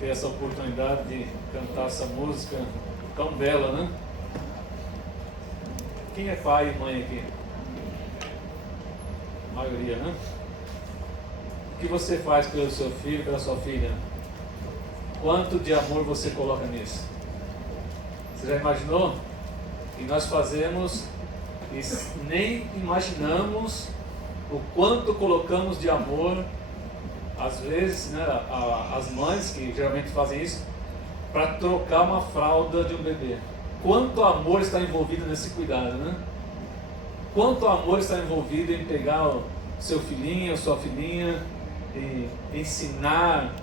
ter essa oportunidade de cantar essa música tão bela, né? Quem é pai e mãe aqui? A maioria, né? O que você faz pelo seu filho, pela sua filha? Quanto de amor você coloca nisso? Você já imaginou? E nós fazemos e nem imaginamos o quanto colocamos de amor, às vezes, né, as mães que geralmente fazem isso, para trocar uma fralda de um bebê. Quanto amor está envolvido nesse cuidado, né? Quanto amor está envolvido em pegar o seu filhinho, a sua filhinha, e ensinar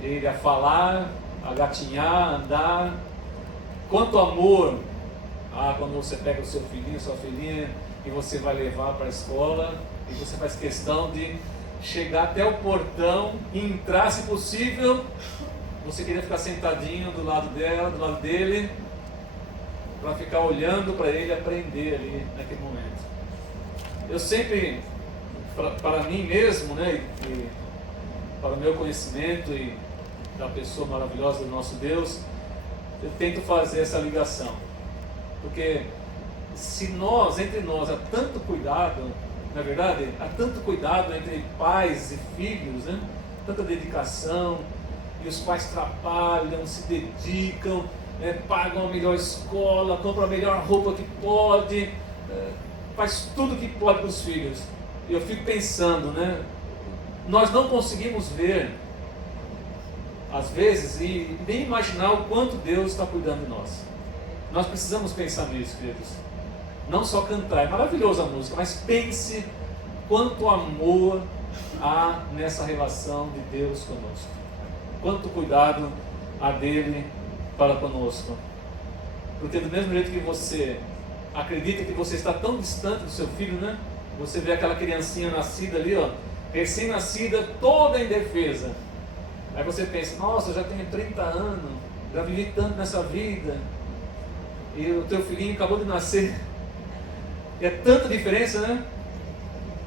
ele a falar, a gatinhar, a andar. Quanto amor quando você pega o seu filhinho, sua filhinha, e você vai levar para a escola, e você faz questão de chegar até o portão e entrar, se possível, você queria ficar sentadinho do lado dela, do lado dele, para ficar olhando para ele aprender ali naquele momento. Eu sempre, para mim mesmo, né, e para o meu conhecimento e da pessoa maravilhosa do nosso Deus, eu tento fazer essa ligação, porque se nós, entre nós, há tanto cuidado, na verdade, há tanto cuidado entre pais e filhos, né? Tanta dedicação, e os pais trabalham, se dedicam, pagam a melhor escola, compram a melhor roupa que pode, faz tudo que pode para os filhos. E eu fico pensando, né? Nós não conseguimos ver, às vezes, e nem imaginar o quanto Deus está cuidando de nós. Nós precisamos pensar nisso, queridos. Não só cantar, é maravilhosa a música, mas pense quanto amor há nessa relação de Deus conosco. Quanto cuidado há dele para conosco. Porque do mesmo jeito que você acredita que você está tão distante do seu filho, né? Você vê aquela criancinha nascida ali, ó, recém-nascida, toda indefesa. Aí você pensa, nossa, eu já tenho 30 anos, já vivi tanto nessa vida, e o teu filhinho acabou de nascer. E é tanta diferença, né?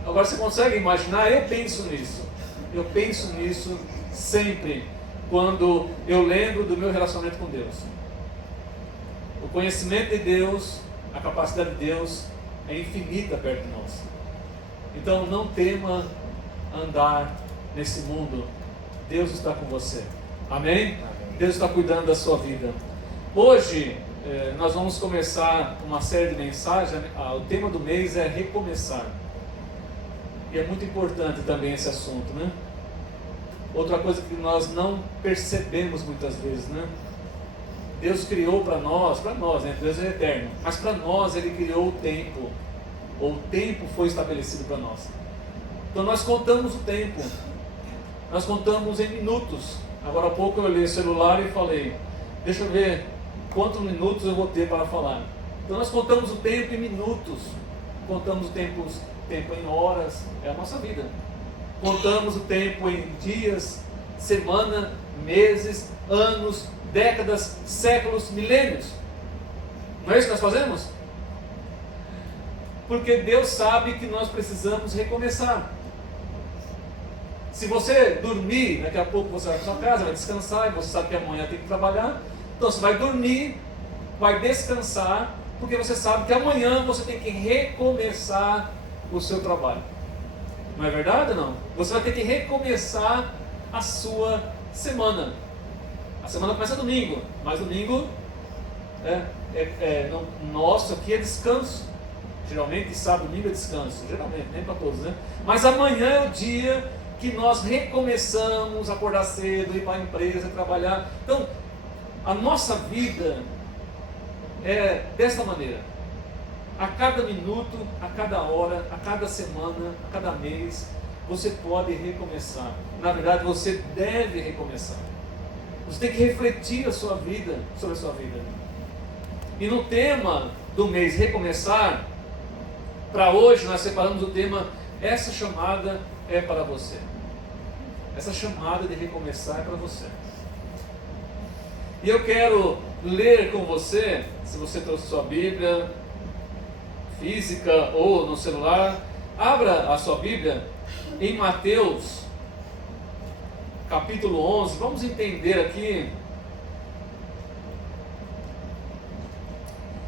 Agora você consegue imaginar? Eu penso nisso sempre, quando eu lembro do meu relacionamento com Deus. O conhecimento de Deus, a capacidade de Deus é infinita perto de nós. Então não tema andar nesse mundo. Deus está com você. Amém? Deus está cuidando da sua vida. Hoje nós vamos começar uma série de mensagens. O tema do mês é recomeçar. E é muito importante também esse assunto, né? Outra coisa que nós não percebemos muitas vezes, né? Deus criou para nós, né? Deus é eterno, mas para nós Ele criou o tempo, ou o tempo foi estabelecido para nós. Então nós contamos o tempo, nós contamos em minutos. Agora há pouco eu olhei o celular e falei, deixa eu ver quantos minutos eu vou ter para falar. Então nós contamos o tempo em minutos, contamos o tempo em horas, é a nossa vida. Contamos o tempo em dias, semana, meses, anos, décadas, séculos, milênios. Não é isso que nós fazemos? Porque Deus sabe que nós precisamos recomeçar. Se você dormir, daqui a pouco você vai para sua casa, vai descansar, e você sabe que amanhã tem que trabalhar, então você vai dormir, vai descansar, porque você sabe que amanhã você tem que recomeçar o seu trabalho. Não é verdade ou não? Você vai ter que recomeçar a sua semana. A semana começa domingo, mas domingo nosso aqui é descanso. Geralmente sábado, domingo é descanso. Geralmente, nem para todos, né? Mas amanhã é o dia que nós recomeçamos a acordar cedo, ir para a empresa, trabalhar. Então, a nossa vida é dessa maneira. A cada minuto, a cada hora, a cada semana, a cada mês, você pode recomeçar. Na verdade, você deve recomeçar. Você tem que refletir a sua vida, sobre a sua vida. E no tema do mês recomeçar, para hoje nós separamos o tema, essa chamada é para você. Essa chamada de recomeçar é para você. E eu quero ler com você, se você trouxe sua Bíblia física ou no celular, abra a sua Bíblia em Mateus capítulo 11, vamos entender aqui.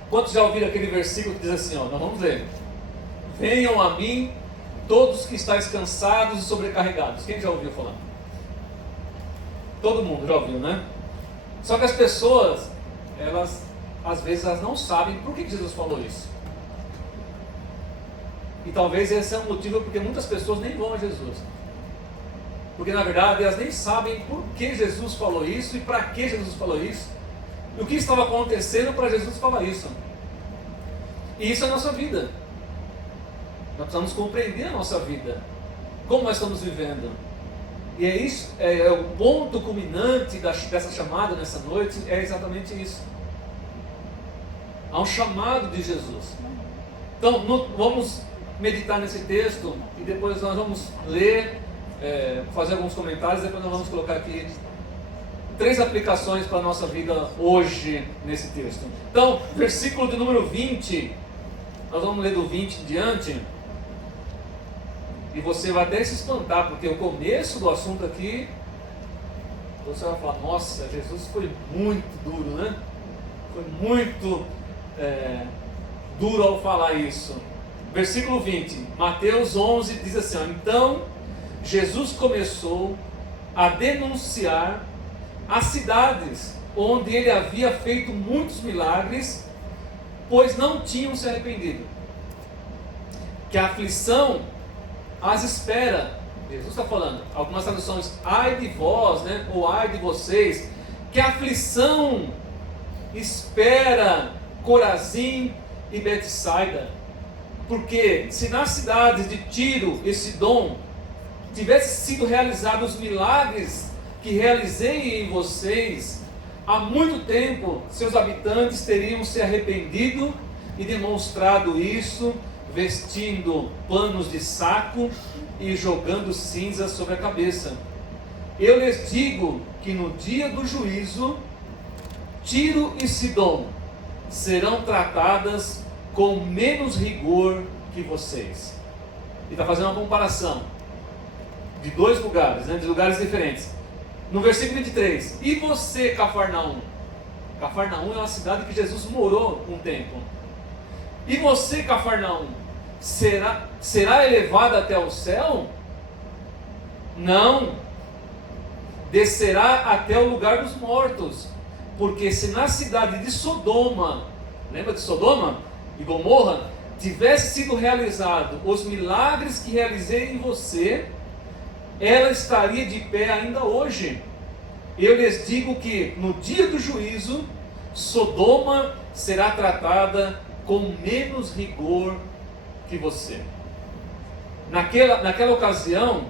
Quantos já ouviram aquele versículo que diz assim, ó, nós vamos ler. Venham a mim todos que estáis cansados e sobrecarregados. Quem já ouviu falar? Todo mundo já ouviu, né? Só que as pessoas, às vezes elas não sabem por que Jesus falou isso. E talvez esse é o motivo porque muitas pessoas nem vão a Jesus. Porque na verdade elas nem sabem por que Jesus falou isso e para que Jesus falou isso. E o que estava acontecendo para Jesus falar isso. E isso é a nossa vida. Nós precisamos compreender a nossa vida. Como nós estamos vivendo. E é isso, é o ponto culminante dessa chamada nessa noite, é exatamente isso. Há um chamado de Jesus. Então, vamos meditar nesse texto e depois nós vamos ler, fazer alguns comentários, depois nós vamos colocar aqui 3 aplicações para a nossa vida hoje nesse texto. Então, versículo de número 20, nós vamos ler do 20 em diante. E você vai até se espantar, porque o começo do assunto aqui, você vai falar, nossa, Jesus foi muito duro, né? Foi muito duro ao falar isso. Versículo 20, Mateus 11 diz assim, ó, então Jesus começou a denunciar as cidades onde ele havia feito muitos milagres, pois não tinham se arrependido. Que a aflição as espera. Jesus está falando, algumas traduções, ai de vós, né? Ou ai de vocês, que a aflição espera Corazim e Betsaida. Porque se nas cidades de Tiro e Sidom tivessem sido realizados os milagres que realizei em vocês, há muito tempo seus habitantes teriam se arrependido e demonstrado isso, vestindo panos de saco e jogando cinzas sobre a cabeça. Eu lhes digo que no dia do juízo, Tiro e Sidom serão tratadas com menos rigor que vocês. Ele está fazendo uma comparação de 2 lugares, né, de lugares diferentes. No versículo 23, e você, Cafarnaum? Cafarnaum é uma cidade que Jesus morou um tempo. E você, Cafarnaum, será elevada até o céu? Não, descerá até o lugar dos mortos. Porque se na cidade de Sodoma, lembra de Sodoma e Gomorra, tivesse sido realizado os milagres que realizei em você, ela estaria de pé ainda hoje. Eu lhes digo que no dia do juízo, Sodoma será tratada com menos rigor que você. Naquela ocasião,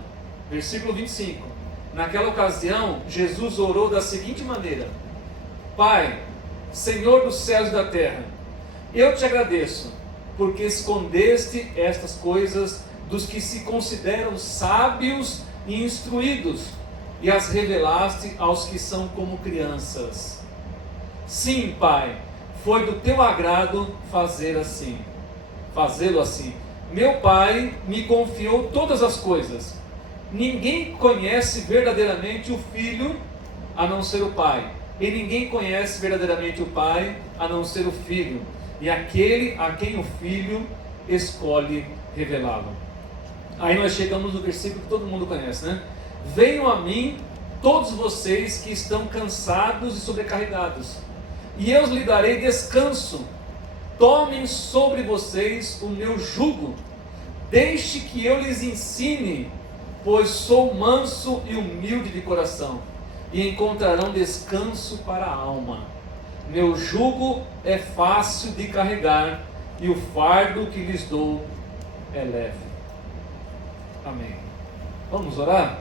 versículo 25, naquela ocasião, Jesus orou da seguinte maneira: Pai, Senhor dos céus e da terra, eu te agradeço, porque escondeste estas coisas dos que se consideram sábios e instruídos, e as revelaste aos que são como crianças. Sim, Pai, foi do teu agrado fazê-lo assim. Meu Pai me confiou todas as coisas. Ninguém conhece verdadeiramente o Filho, a não ser o Pai. E ninguém conhece verdadeiramente o Pai, a não ser o Filho. E aquele a quem o Filho escolhe revelá-lo. Aí nós chegamos no versículo que todo mundo conhece, né? Venham a mim todos vocês que estão cansados e sobrecarregados, e eu lhes darei descanso. Tomem sobre vocês o meu jugo, deixe que eu lhes ensine, pois sou manso e humilde de coração, e encontrarão descanso para a alma. Meu jugo é fácil de carregar, e o fardo que lhes dou é leve. Amém. Vamos orar?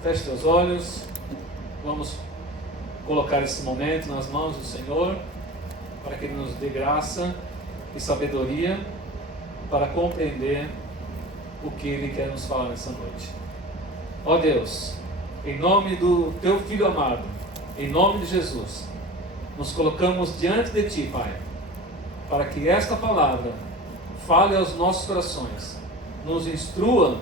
Feche seus olhos. Vamos colocar esse momento nas mãos do Senhor, para que Ele nos dê graça e sabedoria para compreender o que Ele quer nos falar nessa noite. Ó Deus, em nome do Teu Filho amado, em nome de Jesus, nos colocamos diante de Ti, Pai, para que esta palavra fale aos nossos corações, nos instrua,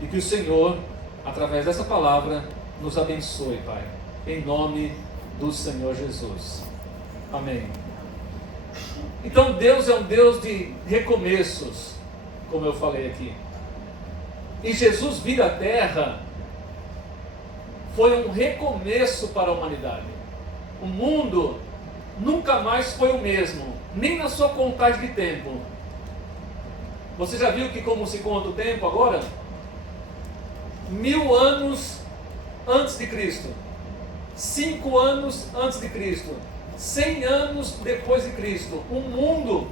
e que o Senhor através dessa palavra, nos abençoe, Pai, em nome do Senhor Jesus. Amém. Então Deus é um Deus de recomeços, como eu falei aqui. E Jesus vir à Terra foi um recomeço para a humanidade. O mundo nunca mais foi o mesmo, nem na sua contagem de tempo. Você já viu que como se conta o tempo agora? 1000 anos antes de Cristo, 5 anos antes de Cristo, 100 anos depois de Cristo. O mundo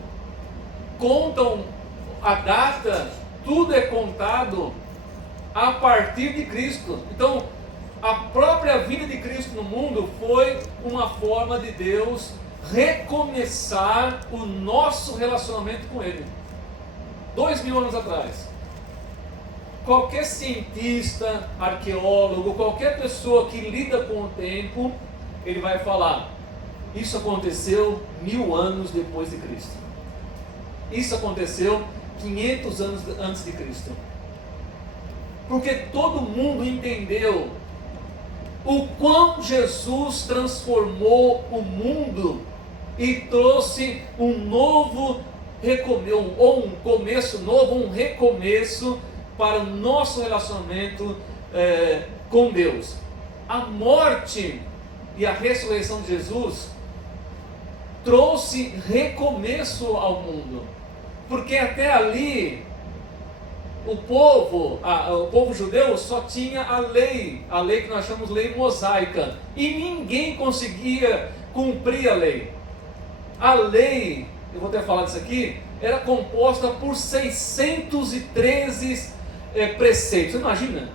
contam a data, tudo é contado a partir de Cristo. Então, a própria vida de Cristo no mundo foi uma forma de Deus recomeçar o nosso relacionamento com Ele. 2000 anos atrás. Qualquer cientista, arqueólogo, qualquer pessoa que lida com o tempo, ele vai falar: isso aconteceu 1000 anos depois de Cristo. Isso aconteceu 500 anos antes de Cristo. Porque todo mundo entendeu o quão Jesus transformou o mundo e trouxe um novo recomeço, ou um começo novo, um recomeço para o nosso relacionamento com Deus. A morte e a ressurreição de Jesus trouxe recomeço ao mundo, porque até ali o povo judeu só tinha a lei que nós chamamos lei mosaica, e ninguém conseguia cumprir a lei. A lei, eu vou até falar disso aqui, era composta por 613 preceitos. Você imagina?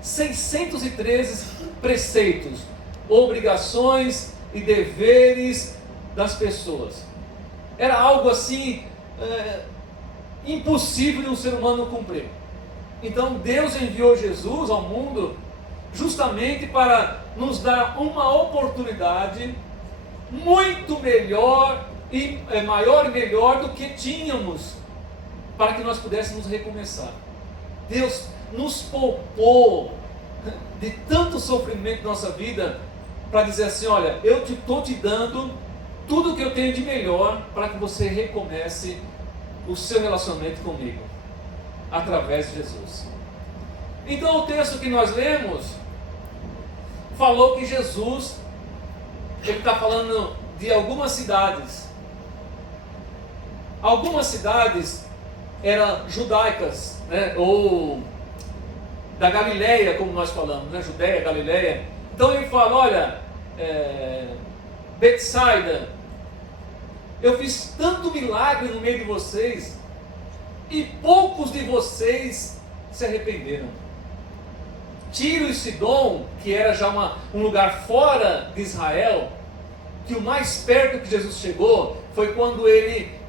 613 preceitos, obrigações e deveres das pessoas. Era algo assim impossível de um ser humano cumprir. Então Deus enviou Jesus ao mundo justamente para nos dar uma oportunidade muito melhor e maior e melhor do que tínhamos, para que nós pudéssemos recomeçar. Deus nos poupou de tanto sofrimento na nossa vida, para dizer assim: olha, eu estou te dando tudo o que eu tenho de melhor para que você recomece o seu relacionamento comigo, através de Jesus. Então o texto que nós lemos falou que Jesus, ele está falando de algumas cidades. Algumas cidades eram judaicas, né? Ou da Galileia, como nós falamos, né? Judéia, Galileia. Então ele fala: olha, Betsaida, eu fiz tanto milagre no meio de vocês, e poucos de vocês se arrependeram. Tiro e Sidom, que era já um lugar fora de Israel, que o mais perto que Jesus chegou foi quando ele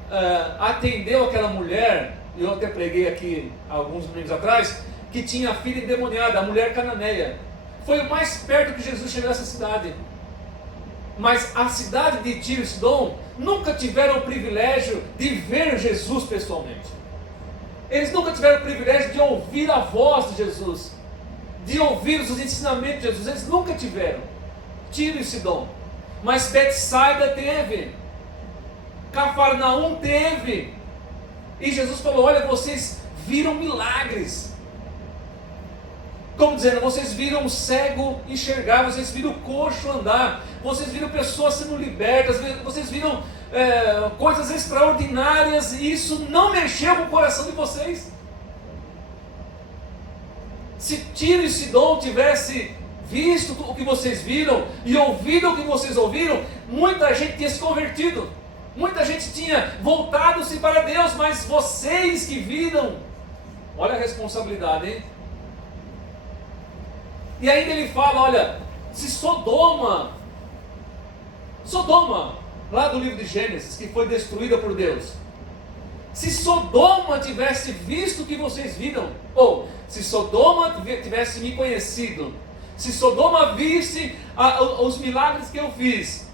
atendeu aquela mulher, eu até preguei aqui alguns domingos atrás, que tinha a filha endemoniada, a mulher cananeia. Foi o mais perto que Jesus chegou nessa cidade. Mas a cidade de Tiro e Sidom nunca tiveram o privilégio de ver Jesus pessoalmente. Eles nunca tiveram o privilégio de ouvir a voz de Jesus, de ouvir os ensinamentos de Jesus. Eles nunca tiveram. Tiro e Sidom. Mas Betsaida teve, Cafarnaum teve. E Jesus falou: olha, vocês viram milagres. Como dizendo, vocês viram o cego enxergar, vocês viram o coxo andar, vocês viram pessoas sendo libertas, vocês viram coisas extraordinárias, e isso não mexeu com o coração de vocês. Se Tiro e Sidom tivesse visto o que vocês viram e ouvido o que vocês ouviram, muita gente tinha se convertido, muita gente tinha voltado-se para Deus. Mas vocês que viram, olha a responsabilidade, hein? E ainda ele fala: olha, se Sodoma, lá do livro de Gênesis, que foi destruída por Deus, se Sodoma tivesse visto o que vocês viram, ou se Sodoma tivesse me conhecido, se Sodoma visse os milagres que eu fiz,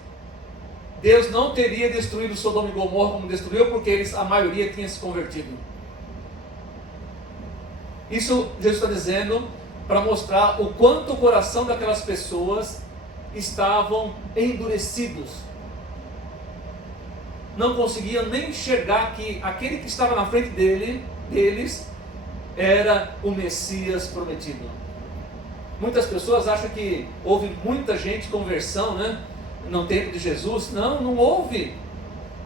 Deus não teria destruído Sodoma e Gomorra como destruiu, porque a maioria tinha se convertido. Isso Jesus está dizendo para mostrar o quanto o coração daquelas pessoas estavam endurecidos. Não conseguiam nem enxergar que aquele que estava na frente deles era o Messias prometido. Muitas pessoas acham que houve muita gente conversão, né, no tempo de Jesus. Não houve.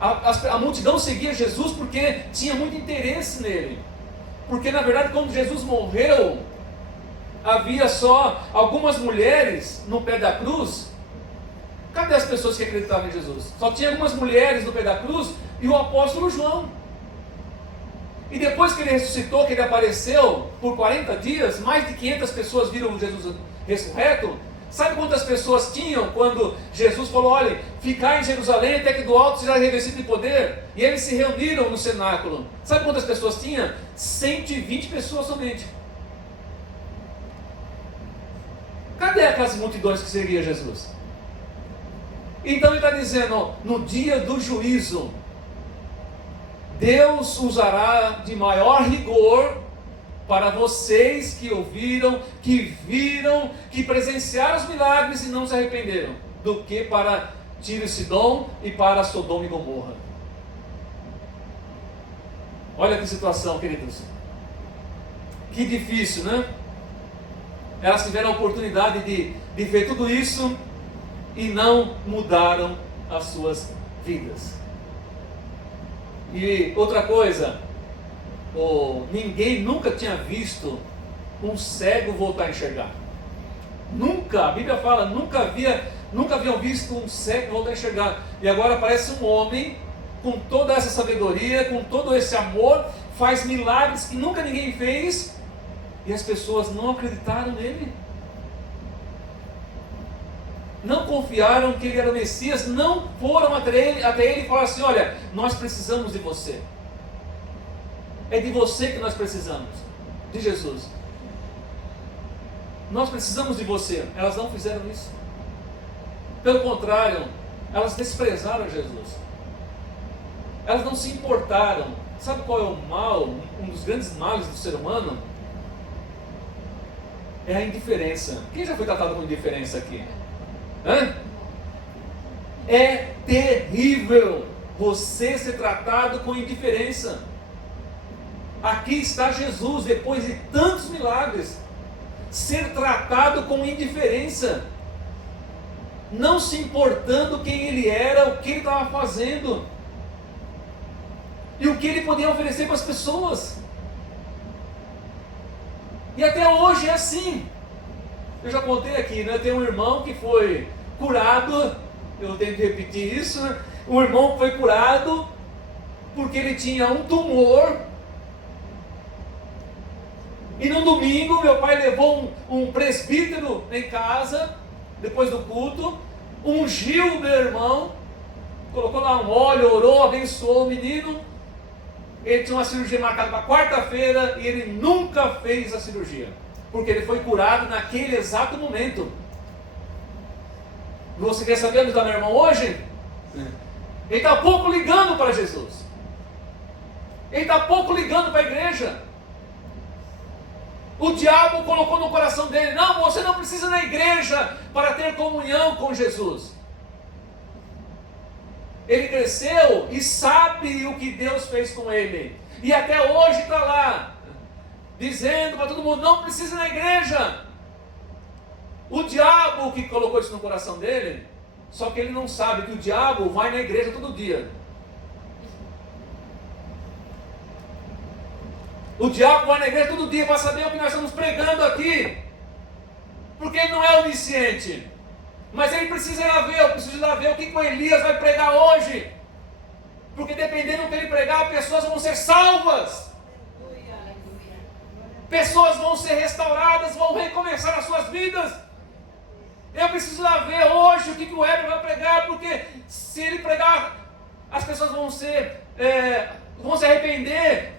A multidão seguia Jesus porque tinha muito interesse nele. Porque na verdade quando Jesus morreu, havia só algumas mulheres no pé da cruz. Cadê as pessoas que acreditavam em Jesus? Só tinha algumas mulheres no pé da cruz e o apóstolo João. E depois que ele ressuscitou, que ele apareceu por 40 dias, mais de 500 pessoas viram Jesus ressurreto. Sabe quantas pessoas tinham quando Jesus falou: olha, ficar em Jerusalém até que do alto será revestido de poder? E eles se reuniram no cenáculo. Sabe quantas pessoas tinham? 120 pessoas somente. Cadê aquelas multidões que seguiam Jesus? Então ele está dizendo, ó, no dia do juízo, Deus usará de maior rigor para vocês que ouviram, que viram, que presenciaram os milagres e não se arrependeram, do que para Tiro e Sidom e para Sodoma e Gomorra. Olha que situação, queridos. Que difícil, né? Elas tiveram a oportunidade de ver tudo isso e não mudaram as suas vidas. E outra coisa, ninguém nunca tinha visto um cego voltar a enxergar. Nunca, a Bíblia fala, nunca haviam visto um cego voltar a enxergar. E agora aparece um homem com toda essa sabedoria, com todo esse amor, faz milagres que nunca ninguém fez, e as pessoas não acreditaram nele. Não confiaram que ele era o Messias, não foram até ele e falaram assim: olha, nós precisamos de você. É de você que nós precisamos, de Jesus. Nós precisamos de você. Elas não fizeram isso. Pelo contrário, elas desprezaram Jesus. Elas não se importaram. Sabe qual é o mal, um dos grandes males do ser humano? É a indiferença. Quem já foi tratado com indiferença aqui? É terrível você ser tratado com indiferença. Aqui está Jesus, depois de tantos milagres, ser tratado com indiferença, não se importando quem ele era, o que ele estava fazendo e o que ele podia oferecer para as pessoas. E até hoje é assim. Eu já contei aqui, né? Tem um irmão que foi curado, eu tenho que repetir isso, né? Um irmão que foi curado porque ele tinha um tumor. E no domingo, meu pai levou um presbítero em casa, depois do culto, ungiu o meu irmão, colocou lá um óleo, orou, abençoou o menino. Ele tinha uma cirurgia marcada para quarta-feira e ele nunca fez a cirurgia, porque ele foi curado naquele exato momento. Você quer saber onde está meu irmão hoje? Ele está pouco ligando para Jesus. Ele está pouco ligando para a igreja. O diabo colocou no coração dele: não, você não precisa ir na igreja para ter comunhão com Jesus. Ele cresceu e sabe o que Deus fez com ele. E até hoje está lá, dizendo para todo mundo: não precisa ir na igreja. O diabo que colocou isso no coração dele, só que ele não sabe que o diabo vai na igreja todo dia. O diabo vai na igreja todo dia para saber o que nós estamos pregando aqui. Porque ele não é onisciente. Mas ele precisa ir lá ver, eu preciso ir lá ver o que o Elias vai pregar hoje. Porque dependendo do que ele pregar, pessoas vão ser salvas. Pessoas vão ser restauradas, vão recomeçar as suas vidas. Eu preciso ir lá ver hoje o que o Heber vai pregar, porque se ele pregar, as pessoas vão se arrepender.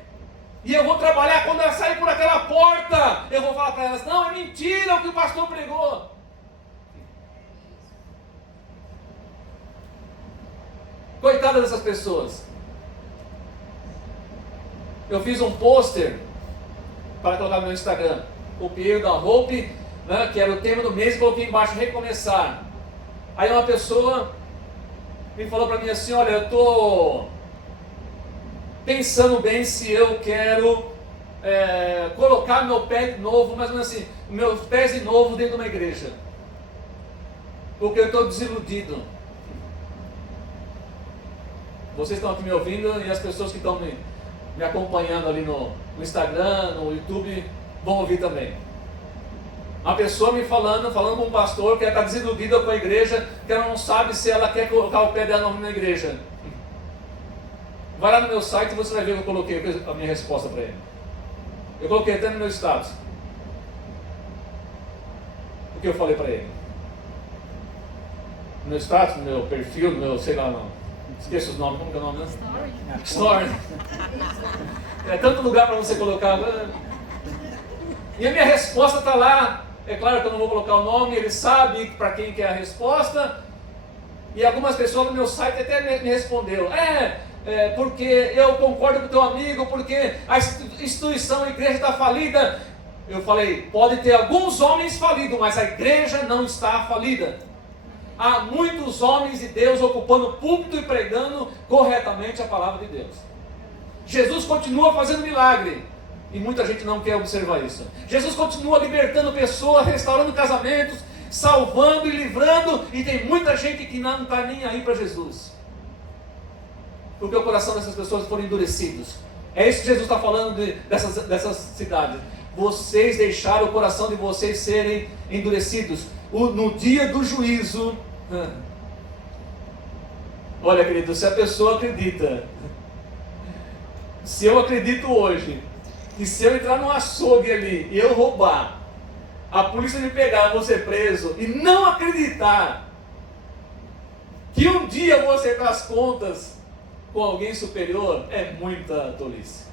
E eu vou trabalhar, quando elas saírem por aquela porta, eu vou falar para elas: não, é mentira o que o pastor pregou. Coitada dessas pessoas. Eu fiz um pôster para colocar no meu Instagram. copiei o da Hope, né, que era o tema do mês, e coloquei embaixo recomeçar. Aí uma pessoa me falou para mim assim: olha, eu estou pensando bem se eu quero colocar meu pé de novo, mais ou menos assim, meus pés de novo dentro de uma igreja, porque eu estou desiludido. Vocês estão aqui me ouvindo, e as pessoas que estão me acompanhando ali no Instagram, no YouTube, vão ouvir também. Uma pessoa me falando com um pastor que ela está desiludida com a igreja, que ela não sabe se ela quer colocar o pé dela na igreja. Vai lá no meu site e você vai ver que eu coloquei a minha resposta para ele. Eu coloquei até no meu status o que eu falei para ele. No meu status, no meu perfil, no meu, sei lá, não. Esqueço os nomes, como que é o nome? Story. É tanto lugar para você colocar. E a minha resposta está lá. É claro que eu não vou colocar o nome, ele sabe para quem que é a resposta. E algumas pessoas no meu site até me responderam: porque eu concordo com o teu amigo, porque a instituição, a igreja está falida. Eu falei: pode ter alguns homens falidos, mas a igreja não está falida. Há muitos homens de Deus ocupando o púlpito e pregando corretamente a palavra de Deus. Jesus continua fazendo milagre, e muita gente não quer observar isso. Jesus continua libertando pessoas, restaurando casamentos, salvando e livrando, e tem muita gente que não está nem aí para Jesus, porque o coração dessas pessoas foram endurecidos. É isso que Jesus está falando dessas cidades. Vocês deixaram o coração de vocês serem endurecidos. No dia do juízo, olha, querido, se a pessoa acredita, se eu acredito hoje, que se eu entrar num açougue ali e eu roubar, a polícia me pegar, eu vou ser preso, e não acreditar que um dia eu vou acertar as contas com alguém superior, é muita tolice.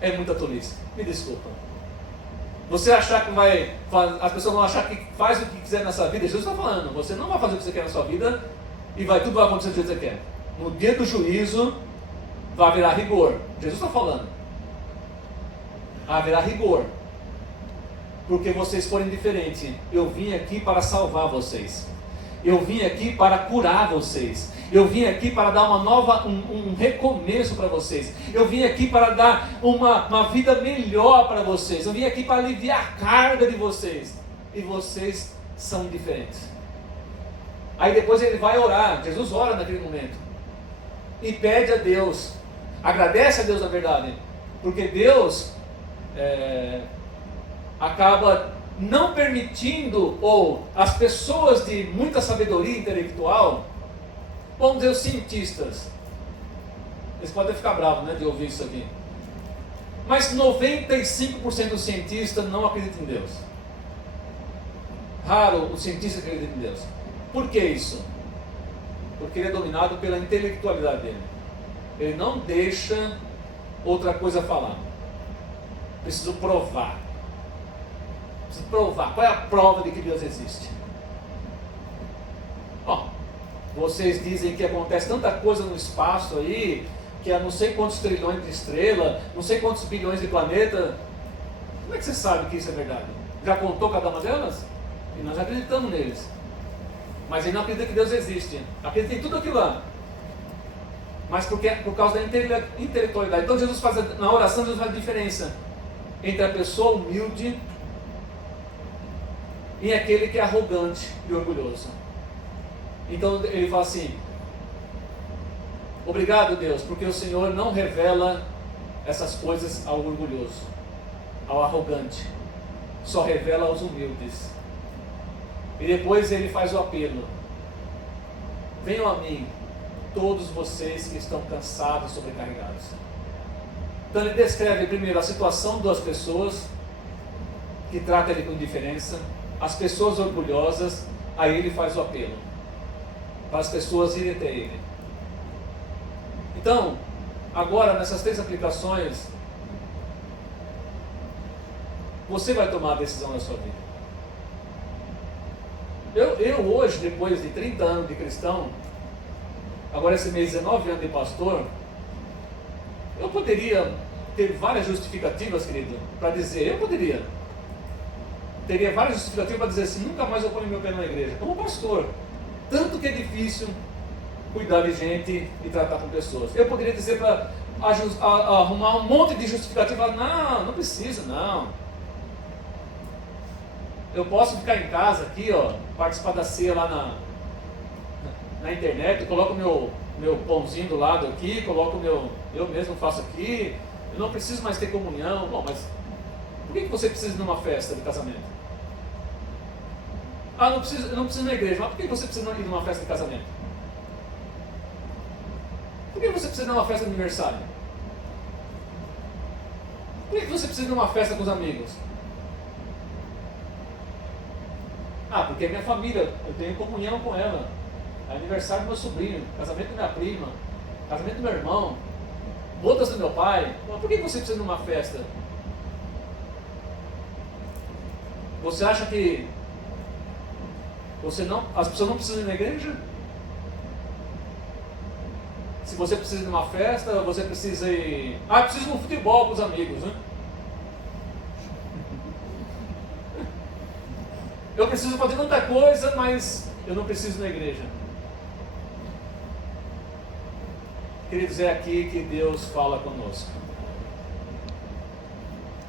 É muita tolice. Me desculpa. Você achar que as pessoas vão achar que faz o que quiser nessa vida. Jesus está falando: você não vai fazer o que você quer na sua vida, e tudo vai acontecer do jeito que você quer. No dia do juízo vai haverá rigor. Jesus está falando: haverá rigor, porque vocês foram indiferentes. Eu vim aqui para salvar vocês. Eu vim aqui para curar vocês. Eu vim aqui para dar um recomeço para vocês. Eu vim aqui para dar uma vida melhor para vocês. Eu vim aqui para aliviar a carga de vocês. E vocês são indiferentes. Aí depois ele vai orar. Jesus ora naquele momento e pede a Deus, agradece a Deus na verdade, porque Deus acaba não permitindo, ou as pessoas de muita sabedoria intelectual, vamos dizer, os cientistas, eles podem ficar bravos, né, de ouvir isso aqui, mas 95% dos cientistas não acreditam em Deus. Raro o cientista acredita em Deus. Por que isso? Porque ele é dominado pela intelectualidade dele. Ele não deixa outra coisa falar. Preciso provar. Preciso provar. Qual é a prova de que Deus existe? Vocês dizem que acontece tanta coisa no espaço aí, que há não sei quantos trilhões de estrelas, não sei quantos bilhões de planetas. Como é que você sabe que isso é verdade? Já contou cada uma delas? E nós acreditamos neles. Mas ele não acredita que Deus existe. Acredita em tudo aquilo lá. Mas por causa da intelectualidade. Então Jesus na oração, Jesus faz a diferença entre a pessoa humilde e aquele que é arrogante e orgulhoso. Então ele fala assim: obrigado, Deus, porque o Senhor não revela essas coisas ao orgulhoso, ao arrogante, só revela aos humildes. E depois ele faz o apelo: venham a mim, todos vocês que estão cansados e sobrecarregados. Então ele descreve primeiro a situação das pessoas que trata ele com indiferença, as pessoas orgulhosas. Aí ele faz o apelo para as pessoas irem até ele. Então, agora nessas 3 aplicações, você vai tomar a decisão da sua vida. Eu hoje, depois de 30 anos de cristão, agora esse mês 19 anos de pastor, eu poderia ter várias justificativas, querido, para dizer, eu poderia. teria várias justificativas para dizer assim, nunca mais eu ponho meu pé na igreja. Como pastor, tanto que é difícil cuidar de gente e tratar com pessoas. Eu poderia dizer para arrumar um monte de justificativa, não precisa, não. Eu posso ficar em casa aqui, ó, participar da ceia lá na internet, coloco meu pãozinho do lado aqui, eu mesmo faço aqui, eu não preciso mais ter comunhão. Bom, mas por que você precisa ir numa festa de casamento? Eu não preciso ir na igreja, mas por que você precisa ir numa festa de casamento? Por que você precisa ir numa festa de aniversário? Por que você precisa ir numa festa com os amigos? Porque é minha família, eu tenho comunhão com ela. É aniversário do meu sobrinho, casamento da minha prima, casamento do meu irmão, bodas do meu pai. Mas por que você precisa ir numa festa? Você acha que as pessoas não precisam ir na igreja? Se você precisa ir numa festa, você precisa ir... preciso ir no futebol com os amigos, né? Eu preciso fazer tanta coisa, mas eu não preciso ir na igreja. Queridos, é aqui que Deus fala conosco.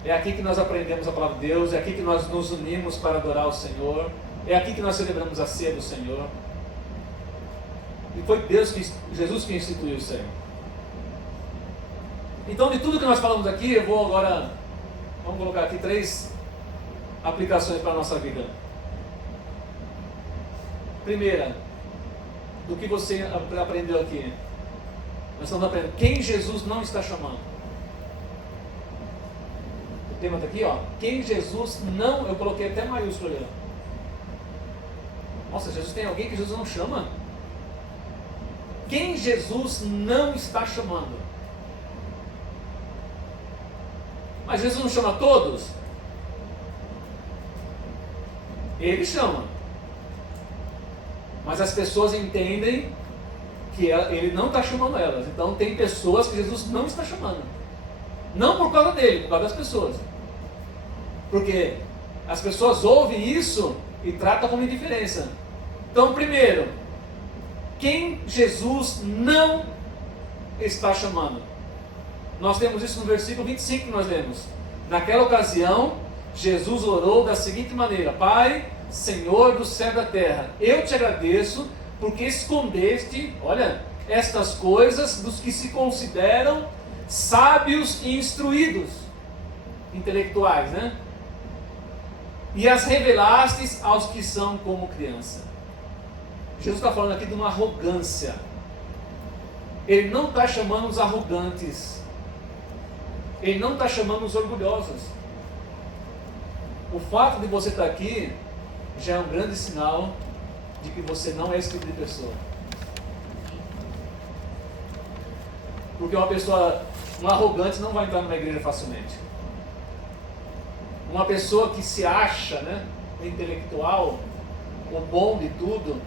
É aqui que nós aprendemos a palavra de Deus, é aqui que nós nos unimos para adorar o Senhor, é aqui que nós celebramos a ceia do Senhor. E foi Jesus que instituiu isso aí. Então, de tudo que nós falamos aqui, vamos colocar aqui 3 aplicações para a nossa vida. Primeira, do que você aprendeu aqui. Nós estamos aprendendo quem Jesus não está chamando. O tema está aqui, ó. Quem Jesus não... Eu coloquei até maiúsculo ali. Nossa, Jesus tem alguém que Jesus não chama? Quem Jesus não está chamando? Mas Jesus não chama todos? Ele chama. Mas as pessoas entendem que ele não está chamando elas. Então tem pessoas que Jesus não está chamando. Não por causa dele, por causa das pessoas. Porque as pessoas ouvem isso e tratam como indiferença. Então, primeiro, quem Jesus não está chamando? Nós temos isso no versículo 25 que nós lemos. Naquela ocasião, Jesus orou da seguinte maneira: Pai, Senhor do céu e da terra, eu te agradeço porque escondeste, olha, estas coisas dos que se consideram sábios e instruídos, intelectuais, né? E as revelastes aos que são como criança. Jesus está falando aqui de uma arrogância. Ele não está chamando os arrogantes. Ele não está chamando os orgulhosos. O fato de você estar aqui já é um grande sinal de que você não é esse tipo de pessoa. Porque um arrogante não vai entrar numa igreja facilmente. Uma pessoa que se acha, né, intelectual, o bom de tudo,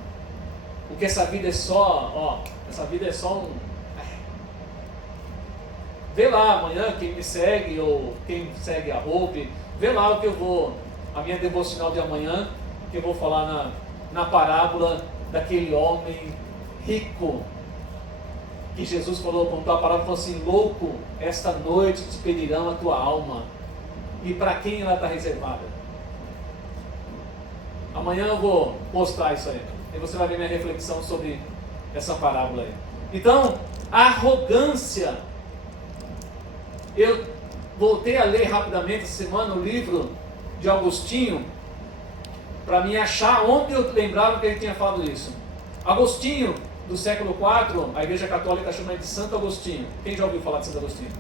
porque essa vida é só um... Vê lá amanhã quem me segue, ou quem segue a Hope, vê lá a minha devocional de amanhã, que eu vou falar na parábola daquele homem rico, que Jesus contou a parábola, falou assim: louco, esta noite te pedirão a tua alma. E para quem ela está reservada? Amanhã eu vou postar isso aí, e você vai ver minha reflexão sobre essa parábola aí. Então, a arrogância. Eu voltei a ler rapidamente essa semana o livro de Agostinho, para me achar onde eu lembrava que ele tinha falado isso. Agostinho, do século IV, a Igreja Católica chama ele de Santo Agostinho. Quem já ouviu falar de Santo Agostinho?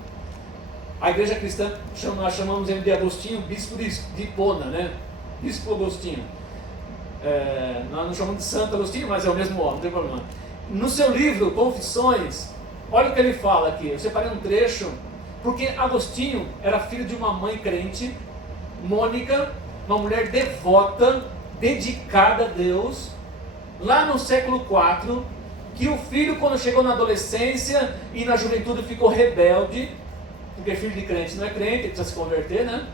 A Igreja Cristã, nós chamamos ele de Agostinho, bispo de Hipona, né? Bispo Agostinho. Nós não chamamos de Santo Agostinho, mas é o mesmo homem, não tem problema. No seu livro, Confissões, olha o que ele fala aqui. Eu separei um trecho, porque Agostinho era filho de uma mãe crente, Mônica, uma mulher devota, dedicada a Deus, lá no século IV, que o filho, quando chegou na adolescência e na juventude, ficou rebelde, porque filho de crente não é crente, ele precisa se converter, né?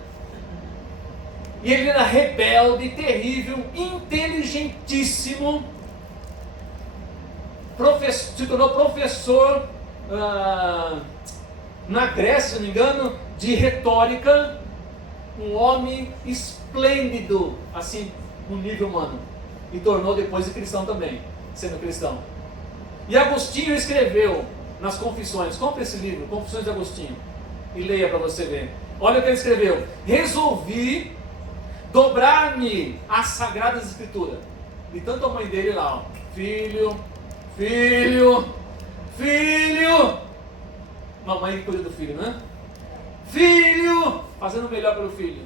E ele era rebelde, terrível, inteligentíssimo, se tornou professor na Grécia, se não me engano, de retórica, um homem esplêndido, assim, no nível humano, e tornou depois de cristão também, sendo cristão. E Agostinho escreveu nas Confissões, compre esse livro, Confissões de Agostinho, e leia para você ver. Olha o que ele escreveu: resolvi dobrar-me às Sagradas Escrituras. E tanto a mãe dele lá, ó, filho, mamãe que cuida do filho, né? Filho, fazendo o melhor pelo filho.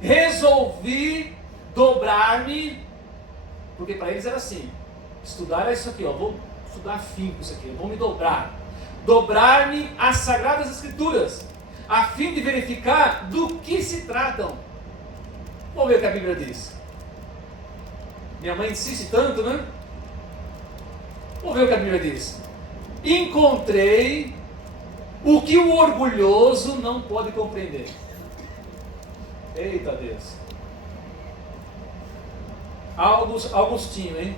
Resolvi dobrar-me, porque para eles era assim, estudar era isso aqui, ó, vou estudar afinco isso aqui, vou me dobrar-me às Sagradas Escrituras, a fim de verificar do que se tratam. Vamos ver o que a Bíblia diz. Minha mãe insiste tanto, né? Vamos ver o que a Bíblia diz. Encontrei o que o orgulhoso não pode compreender. Eita Deus. Agostinho, hein?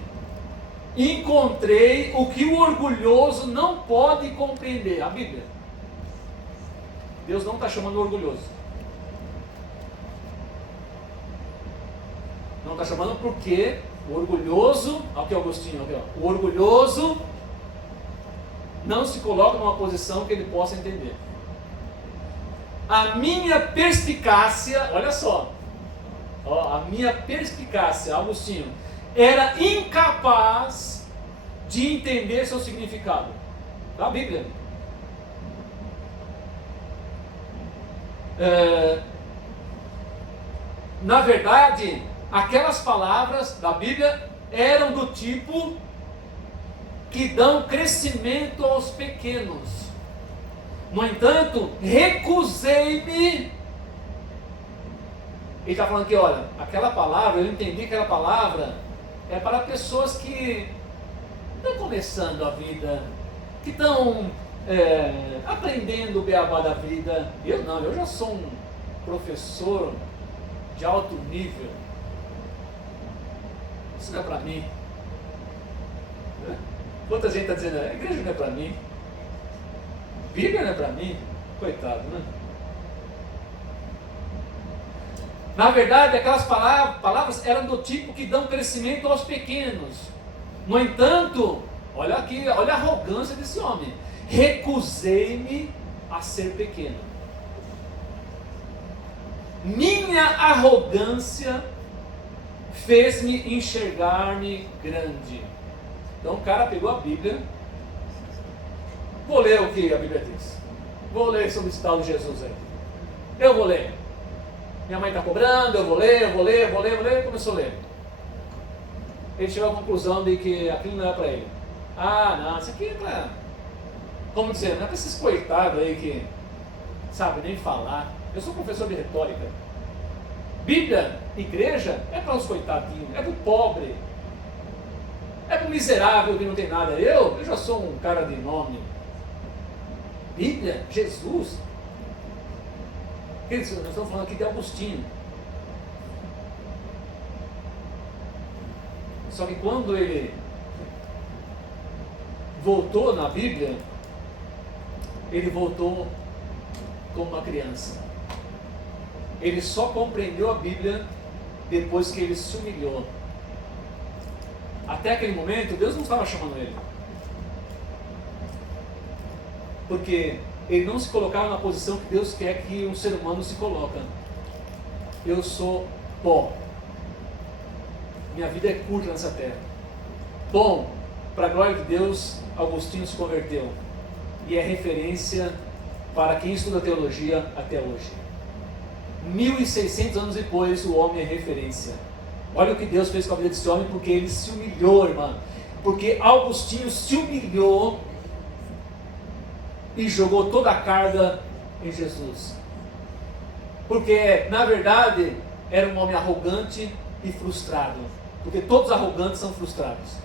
Encontrei o que o orgulhoso não pode compreender. A Bíblia. Deus não está chamando o orgulhoso. Não está chamando porque o orgulhoso, aqui Agostinho, aqui, ó, o orgulhoso não se coloca numa posição que ele possa entender. A minha perspicácia, olha só, ó, a minha perspicácia, Agostinho, era incapaz de entender seu significado. Da Bíblia. Na verdade, aquelas palavras da Bíblia eram do tipo que dão crescimento aos pequenos. No entanto, recusei-me. Ele está falando que, olha, aquela palavra, eu entendi que aquela palavra é para pessoas que estão começando a vida, que estão aprendendo o beabá da vida. Eu não, eu já sou um professor de alto nível. Isso não é para mim. Quanta gente está dizendo, a igreja não é para mim, Bíblia não é para mim, coitado, né? Na verdade, aquelas palavras eram do tipo que dão crescimento aos pequenos. No entanto, olha aqui, olha a arrogância desse homem. Recusei-me a ser pequeno. Minha arrogância fez-me enxergar-me grande. Então o cara pegou a Bíblia. Vou ler o que a Bíblia diz. Vou ler sobre esse tal de Jesus aí. Eu vou ler. Minha mãe está cobrando, eu vou ler. Começou a ler. Ele chegou à conclusão de que aquilo não era para ele. Ah, não, isso aqui é para... Como dizer, não é para esses coitados aí que sabe nem falar. Eu sou professor de retórica. Bíblia, igreja, é para os coitadinhos, é para o pobre, é para o miserável que não tem nada. Eu já sou um cara de nome. Bíblia, Jesus. Queridos, nós estamos falando aqui de Agostinho. Só que quando ele voltou na Bíblia, ele voltou como uma criança. Ele só compreendeu a Bíblia depois que ele se humilhou. Até aquele momento, Deus não estava chamando ele. Porque ele não se colocava na posição que Deus quer que um ser humano se coloque. Eu sou pó. Minha vida é curta nessa terra. Bom, para a glória de Deus, Agostinho se converteu. E é referência para quem estuda teologia até hoje. 1600 anos depois, o homem é referência. Olha o que Deus fez com a vida desse homem, porque ele se humilhou, irmã. Porque Agostinho se humilhou e jogou toda a carga em Jesus. Porque, na verdade, era um homem arrogante e frustrado. Porque todos os arrogantes são frustrados.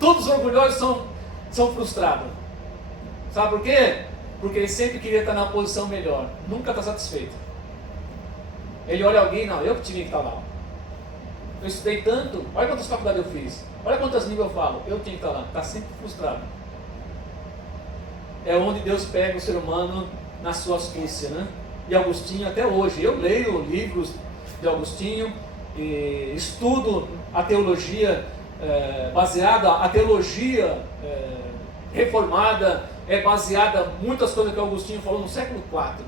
Todos os orgulhosos são frustrados. Sabe por quê? Porque ele sempre queria estar na posição melhor. Nunca está satisfeito. Ele olha alguém, não, eu que tinha que estar lá. Eu estudei tanto, olha quantas faculdades eu fiz, olha quantas línguas eu falo, eu tinha que estar lá. Está sempre frustrado. É onde Deus pega o ser humano na sua astúcia, né? E Agostinho até hoje, eu leio livros de Agostinho, e estudo a teologia baseada, a teologia reformada é baseada em muitas coisas que Agostinho falou no século IV.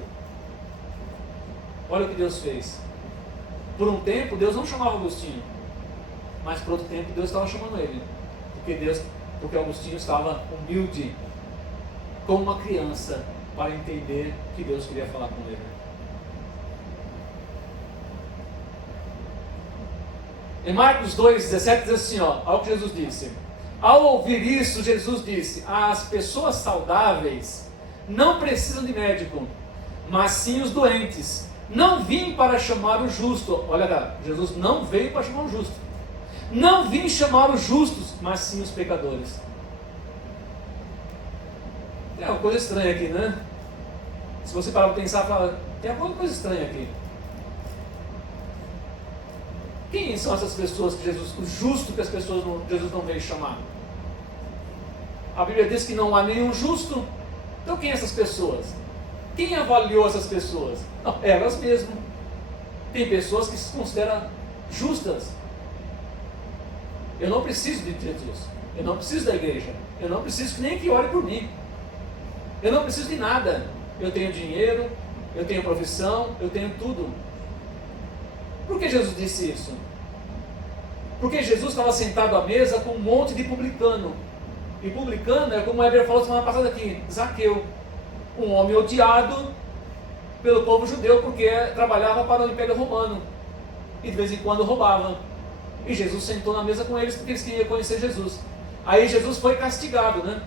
Olha o que Deus fez. Por um tempo Deus não chamava Agostinho, mas por outro tempo Deus estava chamando ele, porque Agostinho estava humilde como uma criança para entender que Deus queria falar com ele. Em Marcos 2,17 diz assim, olha o que Jesus disse. Ao ouvir isso, Jesus disse: as pessoas saudáveis não precisam de médico, mas sim os doentes. Não vim para chamar o justo. Olha lá, Jesus não veio para chamar o justo. Não vim chamar os justos, mas sim os pecadores. Tem uma coisa estranha aqui, né? Se você parar para pensar, fala, tem alguma coisa estranha aqui. Quem são essas pessoas que Jesus, o justo que Jesus não veio chamar? A Bíblia diz que não há nenhum justo. Então quem são essas pessoas? Quem avaliou essas pessoas? Não, elas mesmas. Tem pessoas que se consideram justas. Eu não preciso de Jesus. Eu não preciso da igreja. Eu não preciso nem que ore por mim. Eu não preciso de nada. Eu tenho dinheiro, eu tenho profissão, eu tenho tudo. Por que Jesus disse isso? Porque Jesus estava sentado à mesa com um monte de publicano. E publicano é como o Heber falou semana passada aqui, Zaqueu. Um homem odiado pelo povo judeu, porque trabalhava para o Império Romano. E de vez em quando roubava. E Jesus sentou na mesa com eles porque eles queriam conhecer Jesus. Aí Jesus foi castigado, né?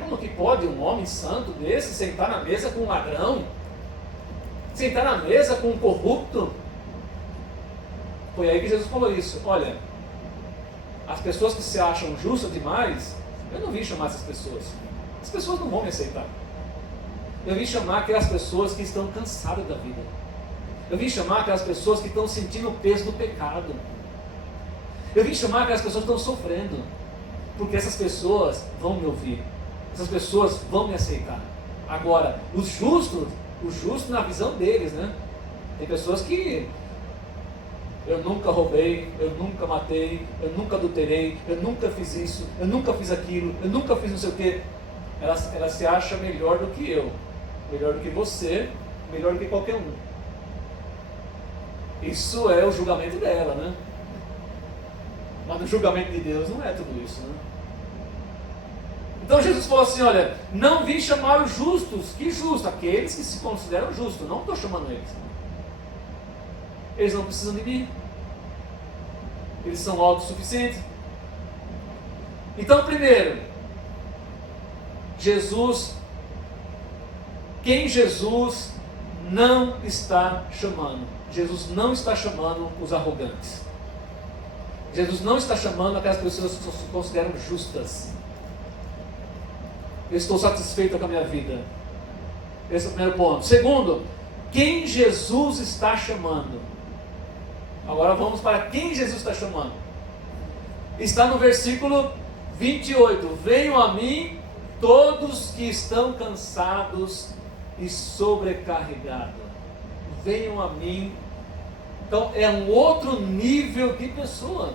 Como que pode um homem santo desse sentar na mesa com um ladrão? Sentar na mesa com um corrupto? Foi aí que Jesus falou isso. Olha, as pessoas que se acham justas demais, eu não vim chamar essas pessoas. As pessoas não vão me aceitar. Eu vim chamar aquelas pessoas que estão cansadas da vida. Eu vim chamar aquelas pessoas que estão sentindo o peso do pecado. Eu vim chamar aquelas pessoas que estão sofrendo. Porque essas pessoas vão me ouvir. Essas pessoas vão me aceitar. Agora, os justos na visão deles, né? Tem pessoas que eu nunca roubei, eu nunca matei, eu nunca adulterei, eu nunca fiz isso, eu nunca fiz aquilo, eu nunca fiz não sei o quê. Ela se acha melhor do que eu, melhor do que você, melhor do que qualquer um. Isso é o julgamento dela, né? Mas no julgamento de Deus não é tudo isso, né? Então Jesus falou assim, olha, não vim chamar os justos. Que justo? Aqueles que se consideram justos. Não estou chamando eles. Eles não precisam de mim. Eles são autossuficientes. Então, primeiro, quem Jesus não está chamando? Jesus não está chamando os arrogantes. Jesus não está chamando aquelas pessoas que se consideram justas. Eu estou satisfeito com a minha vida. Esse é o primeiro ponto. Segundo, quem Jesus está chamando? Agora vamos para quem Jesus está chamando. Está no versículo 28. Venham a mim todos que estão cansados e sobrecarregados. Venham a mim. Então é um outro nível de pessoa.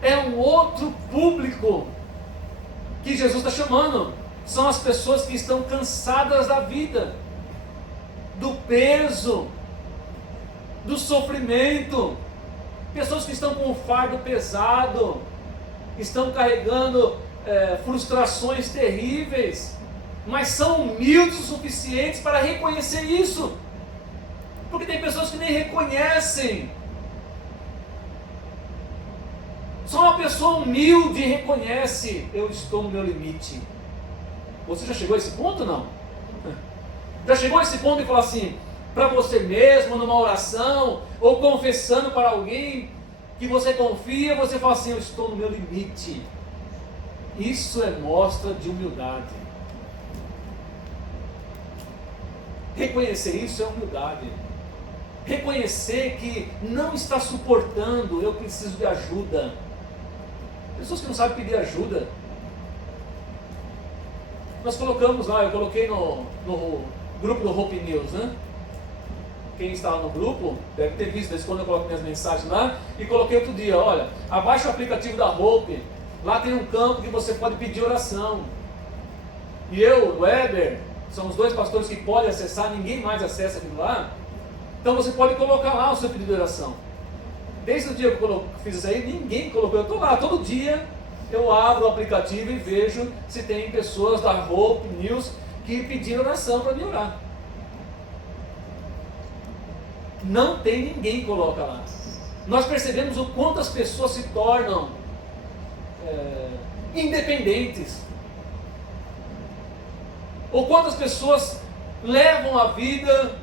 É um outro público que Jesus está chamando. São as pessoas que estão cansadas da vida, do peso, do sofrimento. Pessoas que estão com um fardo pesado, estão carregando frustrações terríveis, mas são humildes o suficientes para reconhecer isso. Porque tem pessoas que nem reconhecem. Só uma pessoa humilde reconhece: eu estou no meu limite. Você já chegou a esse ponto ou não? Já chegou a esse ponto de falar assim, para você mesmo, numa oração, ou confessando para alguém que você confia, você fala assim: eu estou no meu limite. Isso é mostra de humildade. Reconhecer isso é humildade. Reconhecer que não está suportando, eu preciso de ajuda. Pessoas que não sabem pedir ajuda. Nós colocamos lá, eu coloquei no grupo do Hope News, né? Quem está lá no grupo deve ter visto quando eu coloco minhas mensagens lá. E coloquei outro dia, olha, abaixa o aplicativo da Hope. Lá tem um campo que você pode pedir oração. E eu, o Weber, são os dois pastores que podem acessar, ninguém mais acessa aquilo lá. Então você pode colocar lá o seu pedido de oração. Desde o dia que eu fiz isso aí, ninguém colocou. Eu estou lá, todo dia eu abro o aplicativo e vejo se tem pessoas da Hope News que pediram oração para me orar. Não tem ninguém que coloca lá. Nós percebemos o quanto as pessoas se tornam independentes. Ou quantas pessoas levam a vida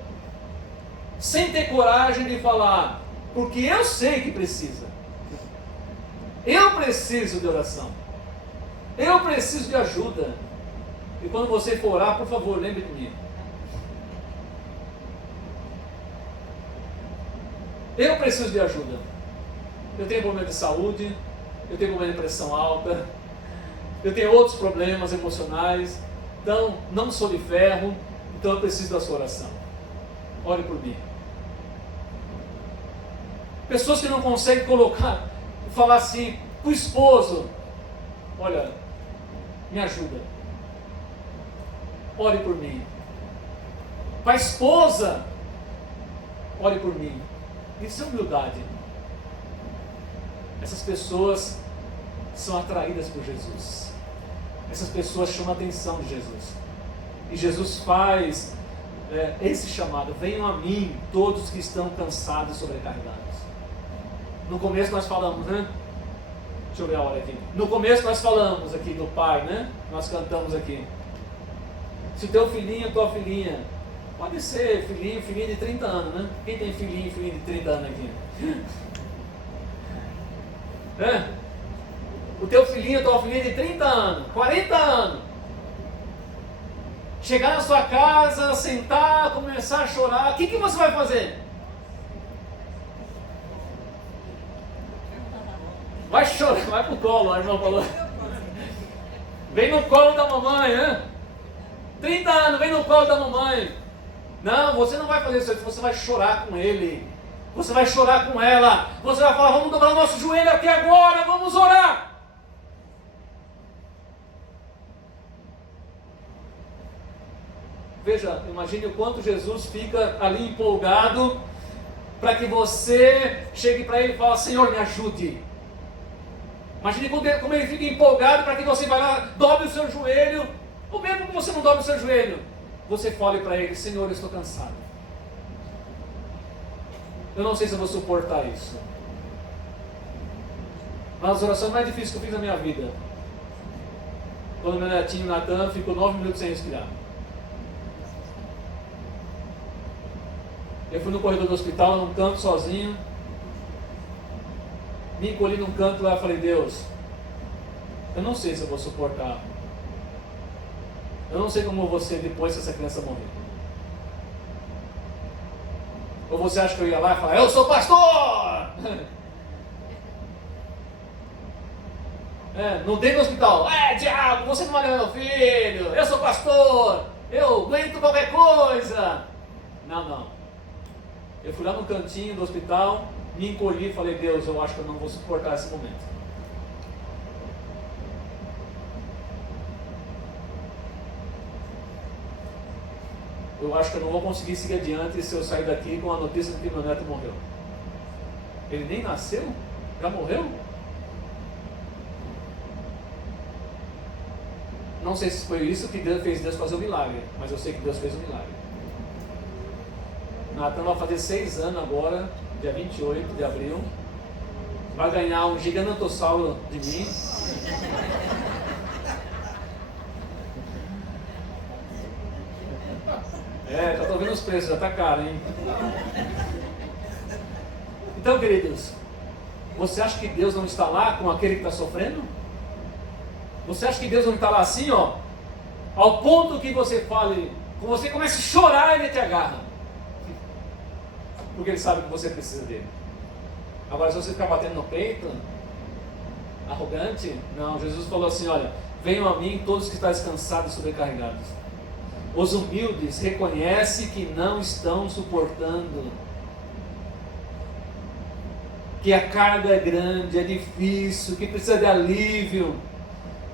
sem ter coragem de falar, porque eu sei que precisa. Eu preciso de oração. Eu preciso de ajuda. E quando você for orar, por favor, lembre de mim. Eu preciso de ajuda. Eu tenho problema de saúde, eu tenho problema de pressão alta, eu tenho outros problemas emocionais, então não sou de ferro, então eu preciso da sua oração. Ore por mim. Pessoas que não conseguem falar assim para o esposo, olha, me ajuda. Ore por mim. Para a esposa, ore por mim. Isso é humildade. Essas pessoas são atraídas por Jesus. Essas pessoas chamam a atenção de Jesus. E Jesus faz esse chamado: venham a mim todos que estão cansados e sobrecarregados. No começo nós falamos, né? Deixa eu ver a hora aqui. No começo nós falamos aqui do pai, né? Nós cantamos aqui. Se teu filhinho, tua filhinha, pode ser filhinho de 30 anos, né? Quem tem filhinho de 30 anos aqui? O teu filhinho, tua filhinha de 30 anos, 40 anos, chegar na sua casa, sentar, começar a chorar, o que você vai fazer? Vai chorar, vai pro colo, a irmã falou. Vem no colo da mamãe, né? 30 anos, vem no colo da mamãe. Não, você não vai fazer isso, você vai chorar com ele. Você vai chorar com ela. Você vai falar, vamos dobrar o nosso joelho aqui agora, vamos orar. Veja, imagine o quanto Jesus fica ali empolgado para que você chegue para ele e fale, Senhor, me ajude. Imagine como ele fica empolgado para que você vá lá, dobre o seu joelho, ou mesmo que você não dobre o seu joelho, você fale para ele, Senhor, eu estou cansado. Eu não sei se eu vou suportar isso. Uma das orações mais difíceis que eu fiz na minha vida, quando meu netinho Natan ficou 9 minutos sem respirar. Eu fui no corredor do hospital, num canto sozinho, me encolhi num canto lá e falei, Deus, eu não sei se eu vou suportar. Eu não sei como eu vou ser depois que essa criança morrer. Ou você acha que eu ia lá e falar, eu sou pastor! Não tem no hospital, diabo, você não vai levar meu filho, eu sou pastor, eu aguento qualquer coisa. Não. Eu fui lá no cantinho do hospital, me encolhi e falei, Deus, eu acho que eu não vou suportar esse momento. Eu acho que eu não vou conseguir seguir adiante se eu sair daqui com a notícia de que meu neto morreu. Ele nem nasceu? Já morreu? Não sei se foi isso que Deus fez Deus fazer o milagre, mas eu sei que Deus fez o milagre. Natan vai fazer 6 anos agora, dia 28 de abril. Vai ganhar um gigantossauro de mim. Já estou vendo os preços, já está caro, hein? Então, queridos, você acha que Deus não está lá com aquele que está sofrendo? Você acha que Deus não está lá assim, ó? Ao ponto que você fale Quando você começa a chorar, ele te agarra. Porque ele sabe que você precisa dele. Agora, se você ficar batendo no peito, arrogante, não. Jesus falou assim, olha, venham a mim todos que estáis cansados e sobrecarregados. Os humildes reconhecem que não estão suportando, que a carga é grande, é difícil, que precisa de alívio.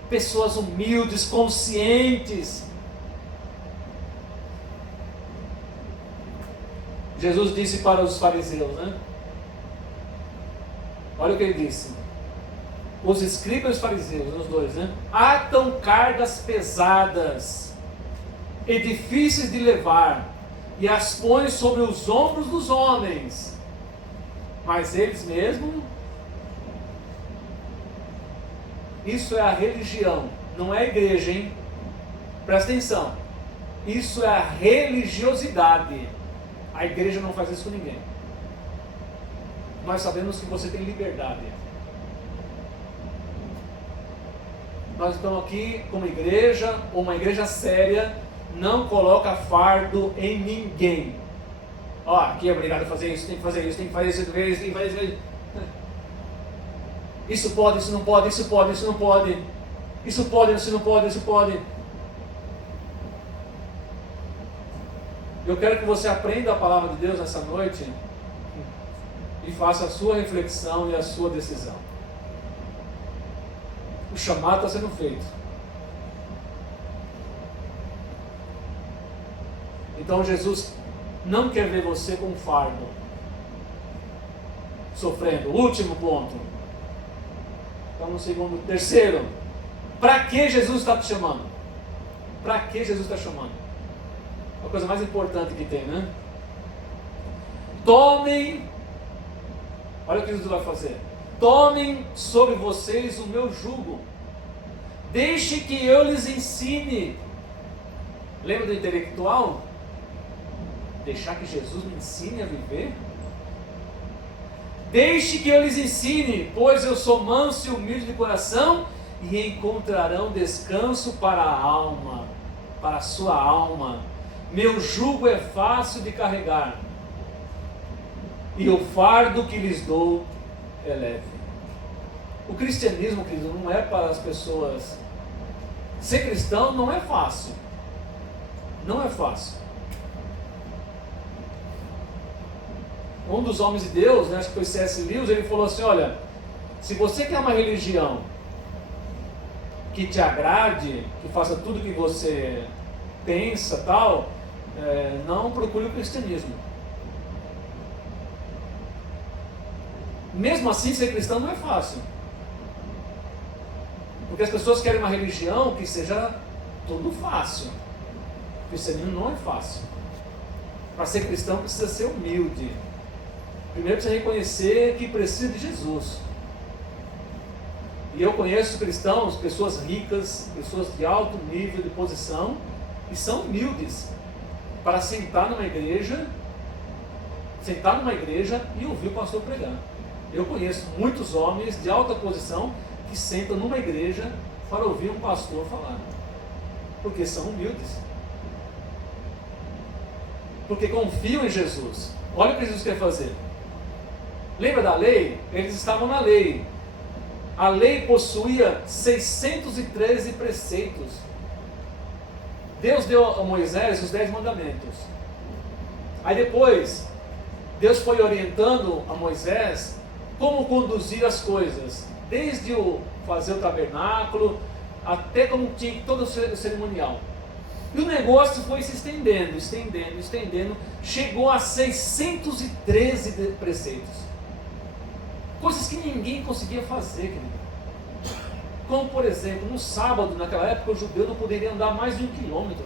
Pessoas humildes, conscientes. Jesus disse para os fariseus, né? Olha o que ele disse. Os escribas e os fariseus, os dois, né? Atam cargas pesadas e difíceis de levar e as põem sobre os ombros dos homens, mas eles mesmos, isso é a religião, não é a igreja, hein? Presta atenção, isso é a religiosidade. A igreja não faz isso com ninguém. Nós sabemos que você tem liberdade. Nós estamos aqui como igreja, uma igreja séria, não coloca fardo em ninguém. Ó, aqui é obrigado a fazer isso, tem que fazer isso, tem que fazer isso, tem que fazer isso. Isso pode, isso não pode, isso pode, isso não pode. Isso pode, isso não pode, isso pode. Eu quero que você aprenda a palavra de Deus nessa noite e faça a sua reflexão e a sua decisão. O chamado está sendo feito. Então Jesus não quer ver você com fardo, sofrendo. Último ponto. Então no segundo, terceiro. Para que Jesus está te chamando? Para que Jesus está chamando? A coisa mais importante que tem, né? Tomem, olha o que Jesus vai fazer. Tomem sobre vocês o meu jugo. Deixe que eu lhes ensine. Lembra do intelectual? Deixar que Jesus me ensine a viver? Deixe que eu lhes ensine, pois eu sou manso e humilde de coração, e encontrarão descanso para a alma, para a sua alma. Meu jugo é fácil de carregar, e o fardo que lhes dou é leve. O cristianismo, querido, não é para as pessoas. Ser cristão não é fácil. Não é fácil. Um dos homens de Deus, né, acho que foi C.S. Lewis, ele falou assim, olha, se você quer uma religião que te agrade, que faça tudo que você pensa, tal, não procure o cristianismo. Mesmo assim, ser cristão não é fácil. Porque as pessoas querem uma religião que seja tudo fácil. O cristianismo não é fácil. Para ser cristão precisa ser humilde. Primeiro precisa reconhecer que precisa de Jesus. E eu conheço cristãos, pessoas ricas, pessoas de alto nível de posição, e são humildes para sentar numa igreja e ouvir o pastor pregar. Eu conheço muitos homens de alta posição que sentam numa igreja para ouvir um pastor falar, porque são humildes, porque confiam em Jesus. Olha o que Jesus quer fazer. Lembra da lei? Eles estavam na lei. A lei possuía 613 preceitos. Deus deu a Moisés os 10 mandamentos. Aí depois, Deus foi orientando a Moisés como conduzir as coisas, desde o fazer o tabernáculo, até como tinha todo o cerimonial. E o negócio foi se estendendo, chegou a 613 preceitos. Coisas que ninguém conseguia fazer, querido. Como, por exemplo, no sábado, naquela época, o judeu não poderia andar mais de 1 quilômetro.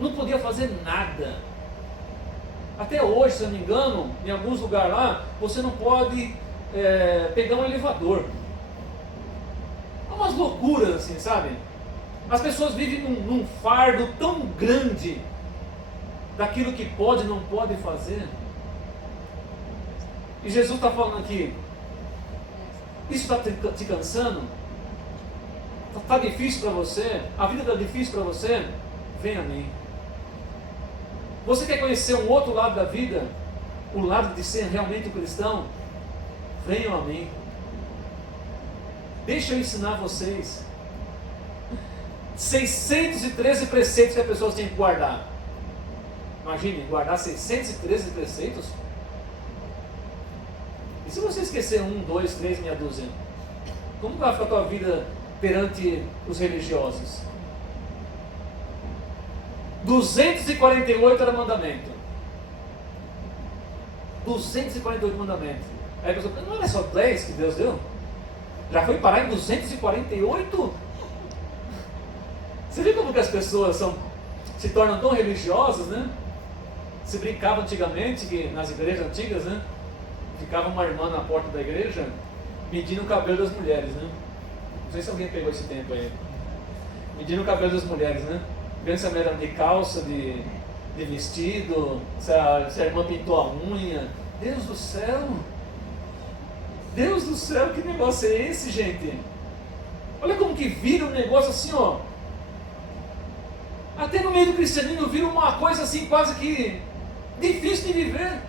Não podia fazer nada. Até hoje, se eu não me engano, em alguns lugares lá, você não pode pegar um elevador. É umas loucuras assim, sabe? As pessoas vivem num fardo tão grande daquilo que pode e não pode fazer. E Jesus está falando aqui, isso está te cansando? está difícil para você, a vida está difícil para você, vem a mim. Você quer conhecer um outro lado da vida, o lado de ser realmente um cristão? Venham a mim. Deixa eu ensinar vocês. 613 preceitos que as pessoas têm que guardar. Imagine, guardar 613 preceitos. E se você esquecer 1, 2, 3, meia dúzia? Como vai ficar a tua vida perante os religiosos? 248 era mandamento. 248 mandamentos. Aí a pessoa, não era só 10 que Deus deu? Já foi parar em 248? Você vê como que as pessoas se tornam tão religiosas, né? Se brincava antigamente, que nas igrejas antigas, né? Ficava uma irmã na porta da igreja medindo o cabelo das mulheres, né? Não sei se alguém pegou esse tempo aí. Medindo o cabelo das mulheres, né? Vendo se a mulher era de calça, de vestido, se a irmã pintou a unha. Deus do céu! Deus do céu, que negócio é esse, gente? Olha como que vira um negócio assim, ó. Até no meio do cristianismo vira uma coisa assim quase que difícil de viver.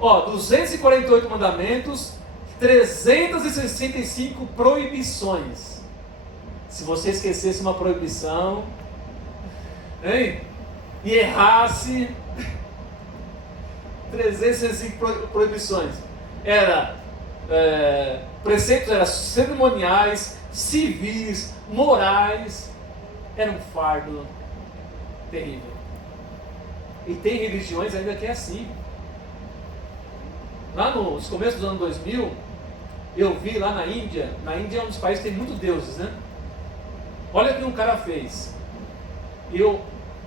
Ó, 248 mandamentos, 365 proibições. Se você esquecesse uma proibição, hein? E errasse, 365 proibições. Preceitos eram cerimoniais, civis, morais. Era um fardo terrível. E tem religiões ainda que é assim. Lá nos começos dos anos 2000, eu vi lá na Índia é um dos países que tem muitos deuses, né? Olha o que um cara fez. Eu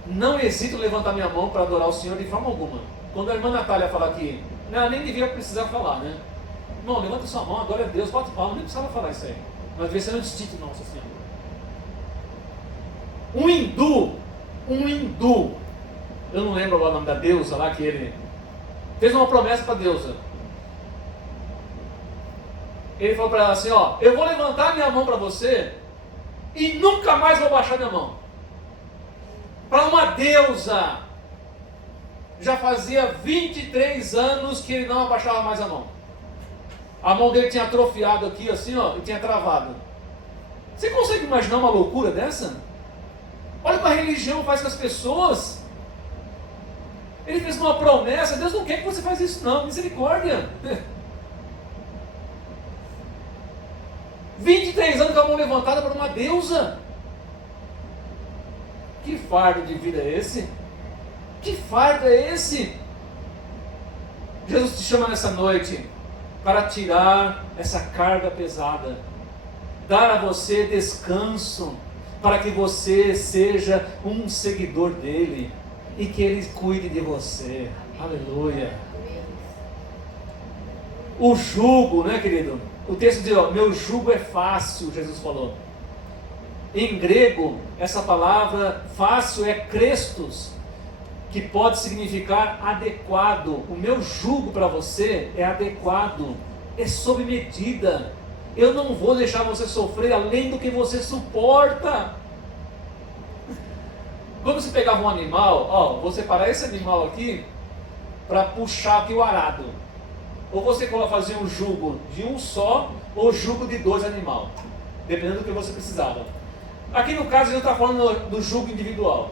não hesito em levantar minha mão para adorar o Senhor de forma alguma. Quando a irmã Natália fala aqui, ela nem devia precisar falar, né? Irmão, levanta sua mão, adora a Deus, bate palma, nem precisava falar isso aí. Mas devia ser um instinto nosso, assim. Um hindu, eu não lembro agora o nome da deusa lá, que ele fez uma promessa para a deusa. Ele falou para ela assim, ó, eu vou levantar minha mão para você e nunca mais vou baixar minha mão. Para uma deusa. Já fazia 23 anos que ele não abaixava mais a mão. A mão dele tinha atrofiado aqui assim, ó, e tinha travado. Você consegue imaginar uma loucura dessa? Olha o que a religião faz com as pessoas. Ele fez uma promessa, Deus não quer que você faça isso não, misericórdia. 23 anos com a mão levantada para uma deusa. Que fardo de vida é esse? Que fardo é esse? Jesus te chama nessa noite para tirar essa carga pesada, dar a você descanso, para que você seja um seguidor dele e que ele cuide de você. Aleluia. O jugo, né, querido? O texto diz, ó, meu jugo é fácil, Jesus falou. Em grego, essa palavra fácil é krestos, que pode significar adequado. O meu jugo para você é adequado, é sob medida. Eu não vou deixar você sofrer além do que você suporta. Quando você pegava um animal, ó, vou separar esse animal aqui para puxar aqui o arado. Ou você fazia um jugo de um só, ou jugo de 2 animais, dependendo do que você precisava. Aqui no caso a gente está falando do jugo individual.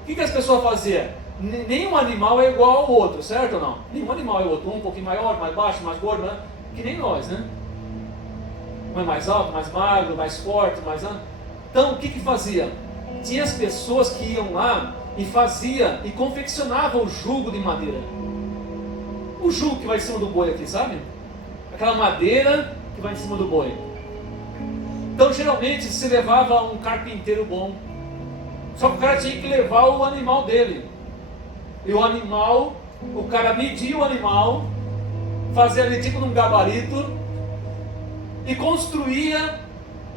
O que as pessoas faziam? Nenhum animal é igual ao outro, certo ou não? Nenhum animal é outro, um pouquinho maior, mais baixo, mais gordo, né? Que nem nós, né? Um é mais alto, mais magro, mais forte, mais... Então, o que fazia? Tinha as pessoas que iam lá e fazia e confeccionavam o jugo de madeira. O jugo que vai em cima do boi aqui, sabe? Aquela madeira que vai em cima do boi. Então, geralmente, se levava um carpinteiro bom. Só que o cara tinha que levar o animal dele. E o animal, o cara media o animal, fazia ali tipo num gabarito e construía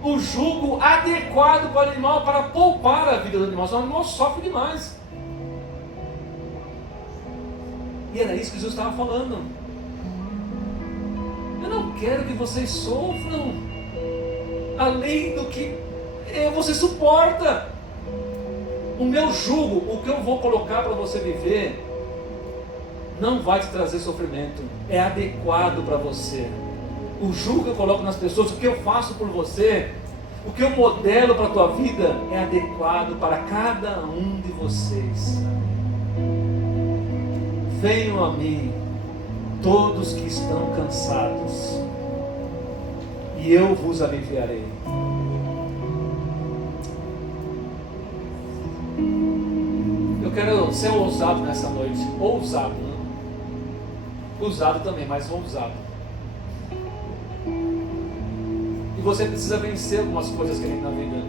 o jugo adequado para o animal, para poupar a vida do animal. Senão o animal sofre demais. E era isso que Jesus estava falando. Eu não quero que vocês sofram. além do que você suporta. O meu jugo, o que eu vou colocar para você viver, não vai te trazer sofrimento, é adequado para você. O jugo que eu coloco nas pessoas, o que eu faço por você, o que eu modelo para a tua vida, é adequado para cada um de vocês. Venham a mim, todos que estão cansados, e eu vos aliviarei. Eu quero ser ousado nessa noite. Ousado, né? Usado também, mas ousado. E você precisa vencer algumas coisas que tem na vida.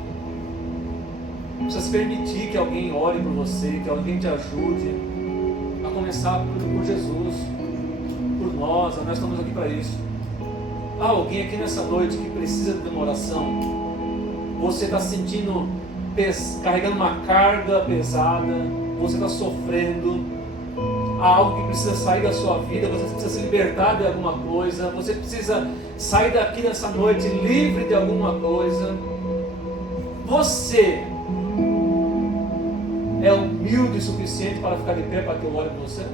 Precisa se permitir que alguém ore por você, que alguém te ajude. A começar por Jesus, por nós estamos aqui para isso. Há alguém aqui nessa noite que precisa de uma oração. Você está sentindo, carregando uma carga pesada, você está sofrendo. Há algo que precisa sair da sua vida, você precisa se libertar de alguma coisa, você precisa sair daqui nessa noite livre de alguma coisa. Você é humilde o suficiente para ficar de pé para que eu ore por você?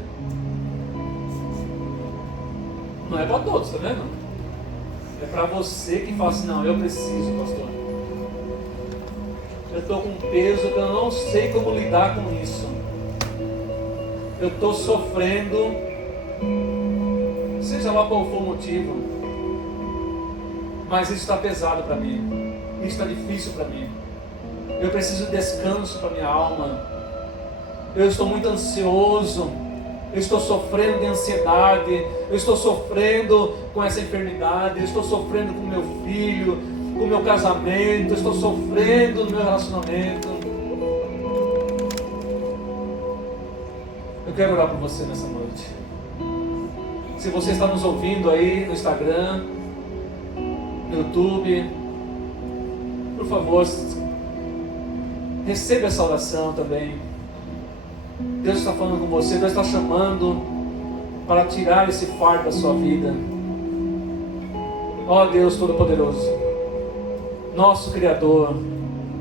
Não é para todos, tá vendo? É para você que fala assim, não, eu preciso, pastor. Eu estou com um peso que eu não sei como lidar com isso. Eu estou sofrendo, seja lá qual for o motivo, mas isso está pesado para mim, isso está difícil para mim. Eu preciso de descanso para minha alma. Eu estou muito ansioso. Eu estou sofrendo de ansiedade. Eu estou sofrendo com essa enfermidade. Eu estou sofrendo com meu filho, com o meu casamento. Eu estou sofrendo no meu relacionamento. Eu quero orar por você nessa noite. Se você está nos ouvindo aí no Instagram, no YouTube, por favor, receba essa oração também. Deus está falando com você, Deus está chamando para tirar esse fardo da sua vida. Ó Deus Todo-Poderoso, nosso Criador,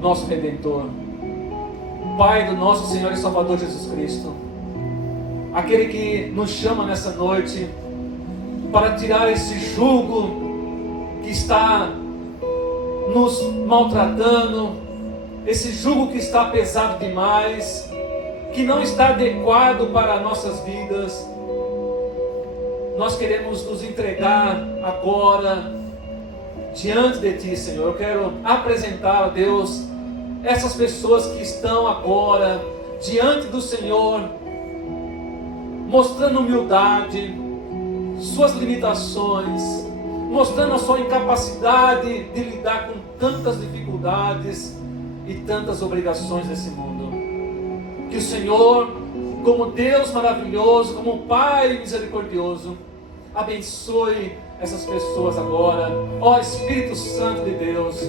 nosso Redentor, Pai do nosso Senhor e Salvador Jesus Cristo, aquele que nos chama nessa noite para tirar esse jugo que está nos maltratando, esse jugo que está pesado demais, que não está adequado para nossas vidas. Nós queremos nos entregar agora diante de Ti, Senhor. Eu quero apresentar a Deus essas pessoas que estão agora diante do Senhor, mostrando humildade, suas limitações, mostrando a sua incapacidade de lidar com tantas dificuldades e tantas obrigações desse mundo. Que o Senhor, como Deus maravilhoso, como Pai misericordioso, abençoe essas pessoas agora. Ó Espírito Santo de Deus,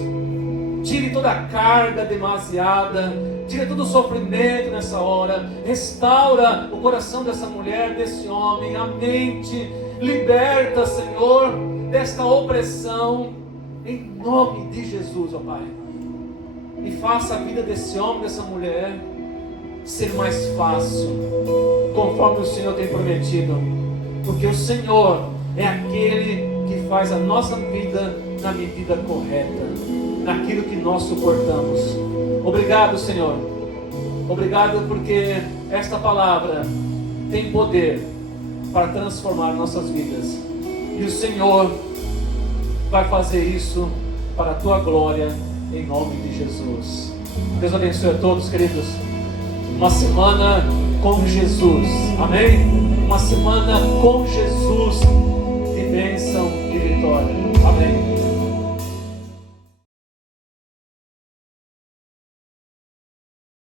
tire toda a carga demasiada, tire todo o sofrimento nessa hora, restaura o coração dessa mulher, desse homem, a mente, liberta, Senhor, desta opressão, em nome de Jesus, ó Pai. E faça a vida desse homem, dessa mulher, ser mais fácil, conforme o Senhor tem prometido, porque o Senhor é aquele que faz a nossa vida na medida correta, naquilo que nós suportamos. Obrigado, Senhor. Obrigado porque esta palavra tem poder para transformar nossas vidas, e o Senhor vai fazer isso para a Tua glória, em nome de Jesus. Deus abençoe a todos, queridos. Uma semana com Jesus, amém? Uma semana com Jesus, de bênção e vitória, amém?